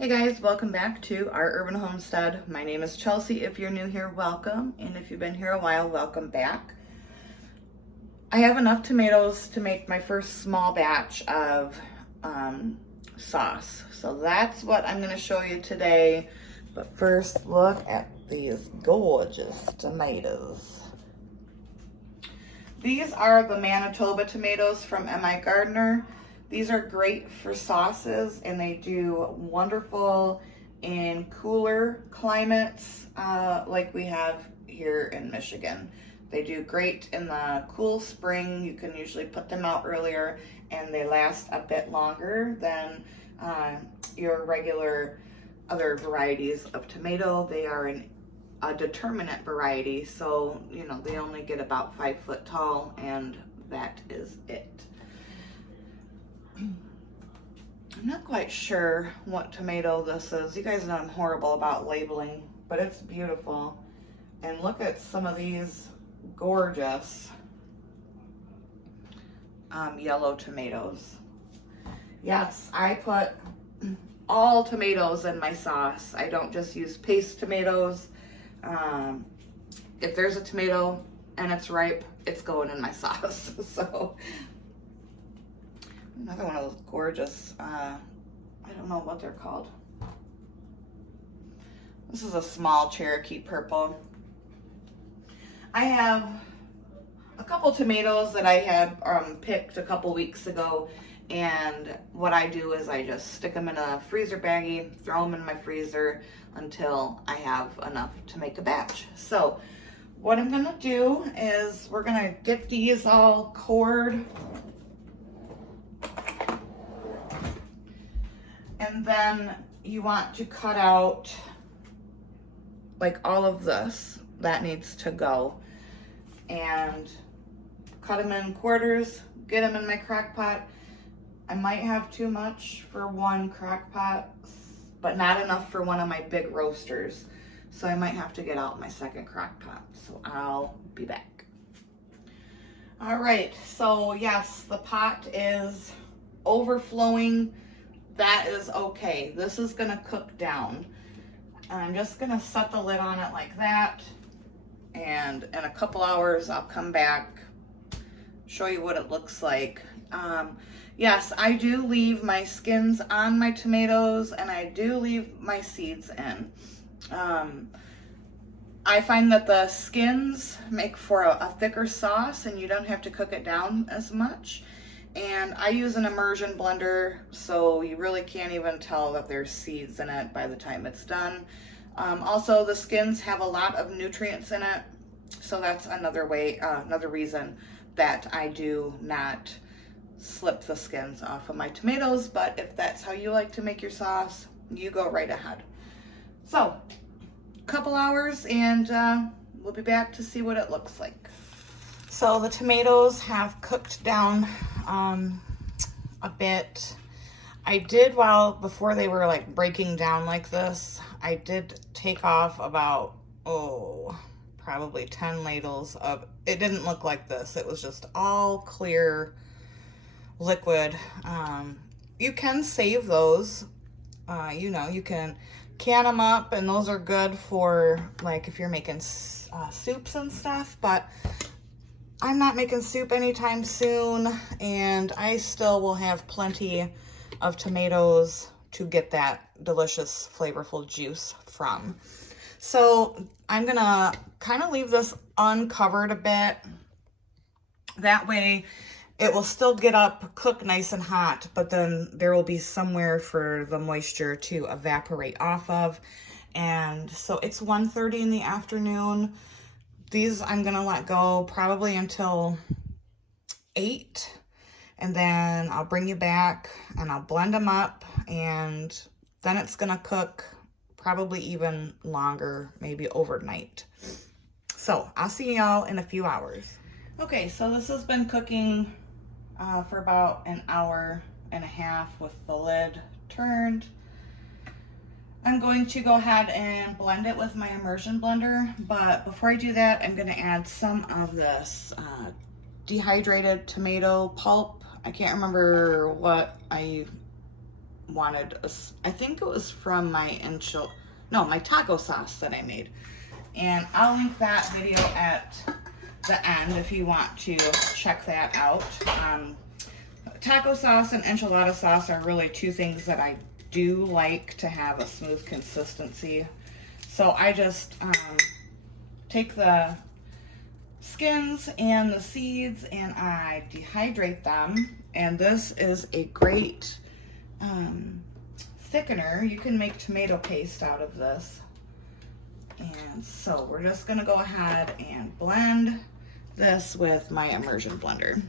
Hey guys, welcome back to our urban homestead. My name is Chelsea. If you're new here, welcome. And if you've been here a while, welcome back. I have enough tomatoes to make my first small batch of sauce. So that's what I'm going to show you today. But first, look at these gorgeous tomatoes. These are the Manitoba tomatoes from M.I. Gardner. These are great for sauces and they do wonderful in cooler climates like we have here in Michigan. They do great in the cool spring. You can usually put them out earlier and they last a bit longer than your regular other varieties of tomato. They are a determinate variety, so you know they only get about 5 foot tall and that is it. I'm not quite sure what tomato this is. You guys know I'm horrible about labeling, but it's beautiful. And look at some of these gorgeous yellow tomatoes. Yes, I put all tomatoes in my sauce. I don't just use paste tomatoes. If there's a tomato and it's ripe, it's going in my sauce. So another one of those gorgeous, I don't know what they're called. This is a small Cherokee purple. I have a couple tomatoes that I had picked a couple weeks ago, and what I do is I just stick them in a freezer baggie, throw them in my freezer until I have enough to make a batch. So what I'm gonna do is we're gonna get these all cored. And then you want to cut out like all of this that needs to go, and cut them in quarters, get them in my crock pot. I might have too much for one crock pot, but not enough for one of my big roasters. So I might have to get out my second crock pot. So I'll be back. All right, so yes, the pot is overflowing. That is okay. This is gonna cook down. I'm just gonna set the lid on it like that. And in a couple hours, I'll come back, show you what it looks like. Yes, I do leave my skins on my tomatoes and I do leave my seeds in. I find that the skins make for a thicker sauce and you don't have to cook it down as much. And I use an immersion blender, so you really can't even tell that there's seeds in it by the time it's done. Also, the skins have a lot of nutrients in it, so that's another reason that I do not slip the skins off of my tomatoes. But if that's how you like to make your sauce, you go right ahead. So, a couple hours, and we'll be back to see what it looks like. So the tomatoes have cooked down a bit. I did, before they were like breaking down like this, I did take off about, probably 10 ladles of, it didn't look like this. It was just all clear liquid. You can save those, you can can them up, and those are good for like if you're making soups and stuff, but I'm not making soup anytime soon, and I still will have plenty of tomatoes to get that delicious, flavorful juice from. So I'm gonna kind of leave this uncovered a bit. That way it will still get up, cook nice and hot, but then there will be somewhere for the moisture to evaporate off of. And so it's 1:30 in the afternoon. These I'm gonna let go probably until 8, and then I'll bring you back and I'll blend them up, and then it's gonna cook probably even longer, maybe overnight. So I'll see y'all in a few hours. Okay, so this has been cooking for about an hour and a half with the lid turned. I'm going to go ahead and blend it with my immersion blender, but before I do that, I'm gonna add some of this dehydrated tomato pulp. I can't remember what wanted I think it was from my my taco sauce that I made. And I'll link that video at the end if you want to check that out. Taco sauce and enchilada sauce are really two things that I do like to have a smooth consistency. So I just take the skins and the seeds and I dehydrate them. And this is a great thickener. You can make tomato paste out of this. And so we're just gonna go ahead and blend this with my immersion blender.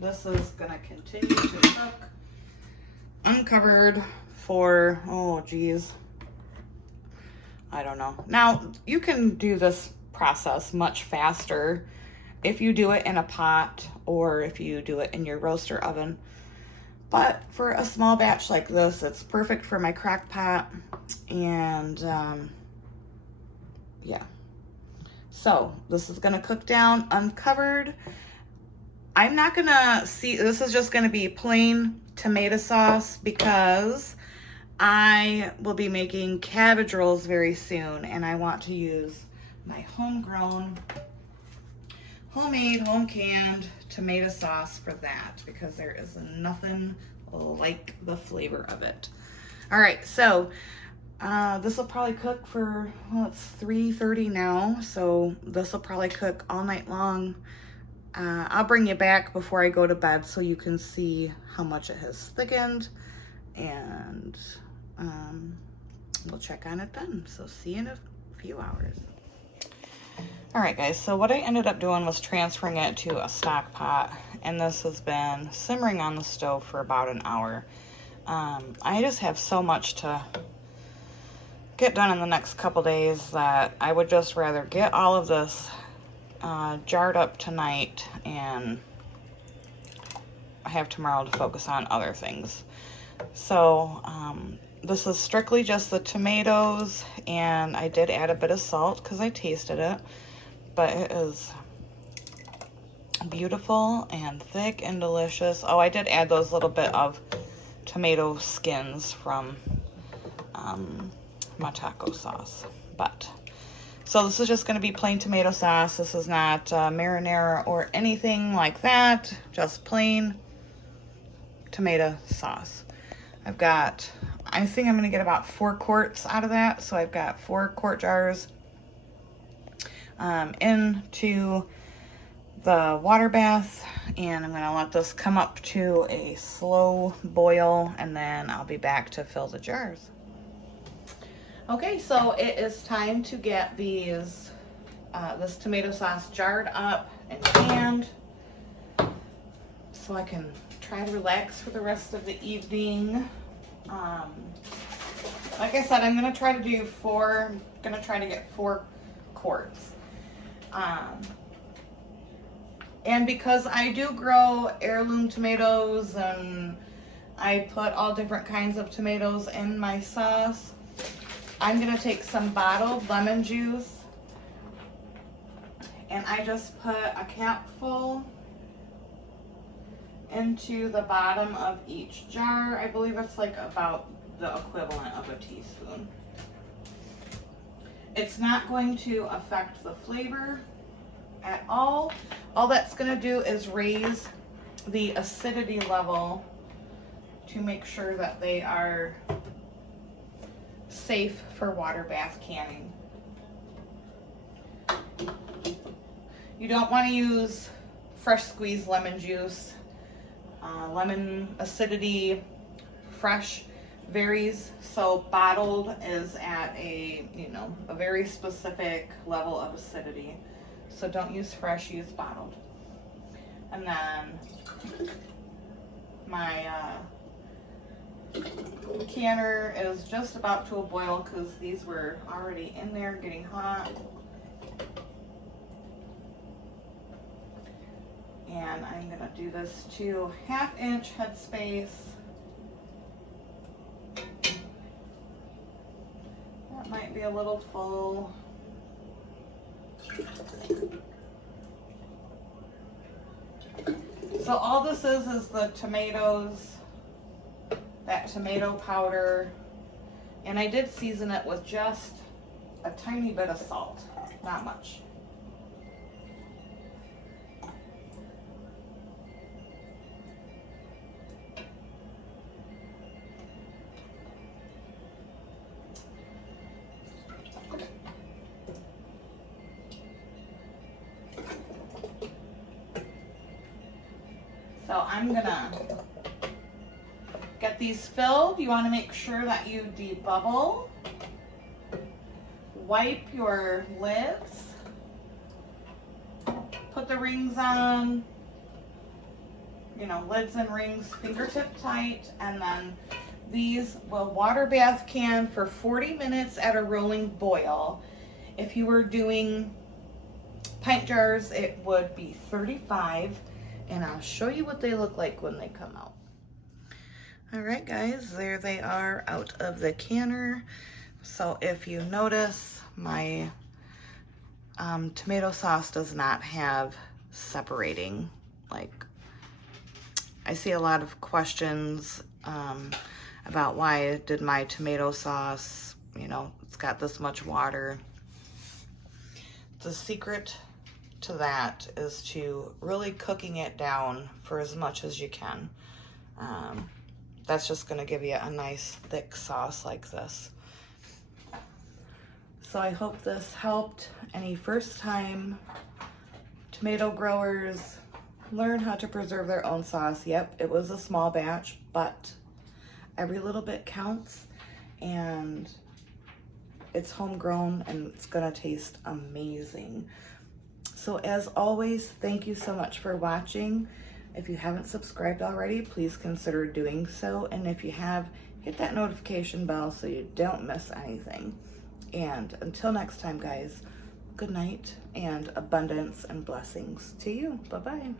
This is gonna continue to cook uncovered for, oh geez, I don't know. Now, you can do this process much faster if you do it in a pot or if you do it in your roaster oven. But for a small batch like this, it's perfect for my crock pot. And yeah. So this is gonna cook down uncovered. I'm not gonna this is just gonna be plain tomato sauce because I will be making cabbage rolls very soon and I want to use my homegrown, homemade, home canned tomato sauce for that because there is nothing like the flavor of it. All right, so this will probably cook for, well, it's 3:30 now, so this will probably cook all night long. I'll bring you back before I go to bed so you can see how much it has thickened, and we'll check on it then. So see you in a few hours. All right, guys, so what I ended up doing was transferring it to a stock pot, and this has been simmering on the stove for about an hour. I just have so much to get done in the next couple days that I would just rather get all of this jarred up tonight, and I have tomorrow to focus on other things. So this is strictly just the tomatoes, and I did add a bit of salt because I tasted it, but it is beautiful and thick and delicious. Oh, I did add those little bit of tomato skins from my taco sauce. But so this is just going to be plain tomato sauce. This is not marinara or anything like that. Just plain tomato sauce. I think I'm going to get about 4 quarts out of that. So I've got 4 quart jars into the water bath, and I'm going to let this come up to a slow boil, and then I'll be back to fill the jars. Okay, so it is time to get these this tomato sauce jarred up and canned so I can try to relax for the rest of the evening. Like I said, I'm gonna try to get 4 quarts. And because I do grow heirloom tomatoes and I put all different kinds of tomatoes in my sauce, I'm gonna take some bottled lemon juice, and I just put a capful into the bottom of each jar. I believe it's like about the equivalent of a teaspoon. It's not going to affect the flavor. at all. All that's gonna do is raise the acidity level to make sure that they are safe for water bath canning. You don't want to use fresh squeezed lemon juice. Lemon acidity, fresh varies. So bottled is at a very specific level of acidity. So don't use fresh, use bottled. And then my canner is just about to a boil because these were already in there getting hot. And I'm gonna do this to 1/2 inch headspace. That might be a little full. So all this is the tomatoes, that tomato powder, and I did season it with just a tiny bit of salt, not much. So I'm gonna get these filled. You want to make sure that you debubble. Wipe your lids. Put the rings on. Lids and rings fingertip tight, and then these will water bath can for 40 minutes at a rolling boil. If you were doing pint jars, it would be 35. And I'll show you what they look like when they come out. All right, guys, there they are out of the canner. So if you notice, my tomato sauce does not have separating. Like, I see a lot of questions about why did my tomato sauce, it's got this much water. The secret to that is to really cooking it down for as much as you can. That's just gonna give you a nice thick sauce like this. So I hope this helped any first time tomato growers learn how to preserve their own sauce. Yep, it was a small batch, but every little bit counts, and it's homegrown and it's gonna taste amazing. So as always, thank you so much for watching. If you haven't subscribed already, please consider doing so. And if you have, hit that notification bell so you don't miss anything. And until next time, guys, good night and abundance and blessings to you. Bye-bye.